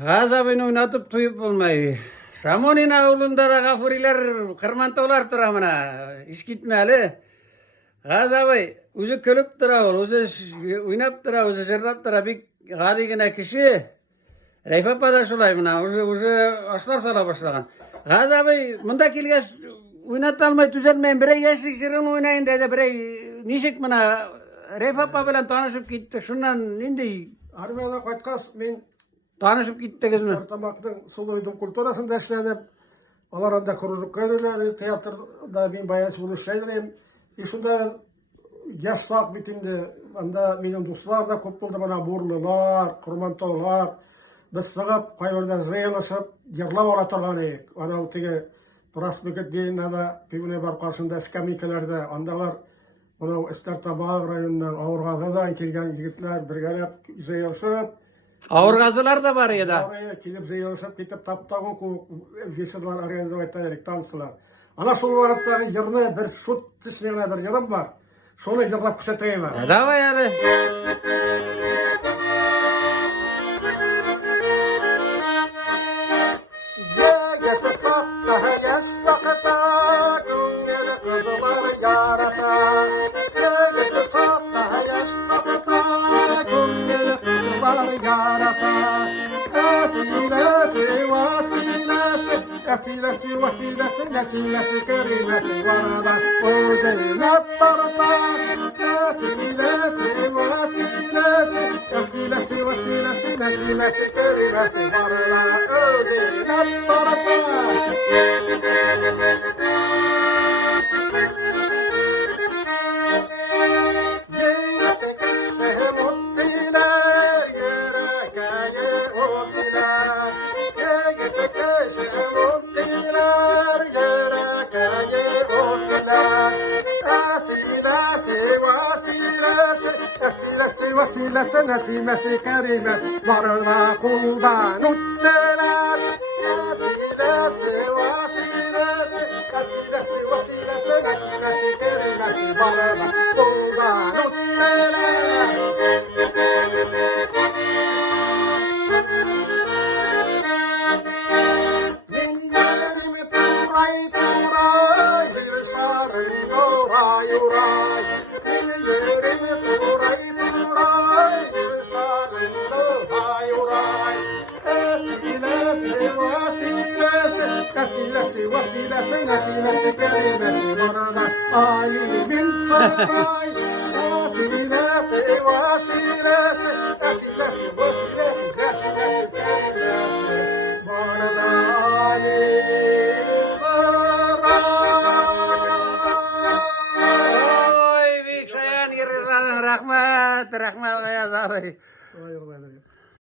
Gazabını oynatıp tuyup bulmayı. Ramonin avlunda da gafuriler, kırmantolar duramına. İş gitmeli. Gazabı, uzu kölüp dura ol, uzu oynap dura, uzu zırrap dura. Bir gadigine kişi. Reyfapa da şulay mına, uzu aslar sala başlagan. Gazabı, mında kilges oynatılmayı düzelmeyin. Birey yaşlık şirin oynayın dedi, birey nişik mına. Reyfapa bilen tanışıp gittik. Şundan indi Armiyada kaçkas men tanışıp gittik mi? Tamak'ın Suluydun kulturasında işlenip onlara da kuruluk görürler. Tiyatroda ben bayağı buluşaydım. İşte yaşlak bitindi. Anda benim dostlar da köp buldu bana burlular, kurmantolar. Biz sığıp kayırdan reylaşıp yırlap oratırgan eyik. Ana tege Prospekt deyinada pivne bar karşında eskamikalarda andalar onu Istartabağ rayonundan Ağırgazı'dan kelgen yigitler birgelep reylaşıp Ağırgazılar da var ya da. oraya kilip reylaşıp kitip taptağın ku festival organizasyonu tansılar. Ana şol varatda yerine bir şut tişlerine bir yarım var. Şonu yırlap kuşatayım. Dava yani. Nasi karimas varla kuldan utteler nasi karimas varla kuldan utteler min yarimi turay yusarın yuray min yarimi turay Nasi karimas varla Ali bin saray Oy, büyük sayan rahmat ya zarı.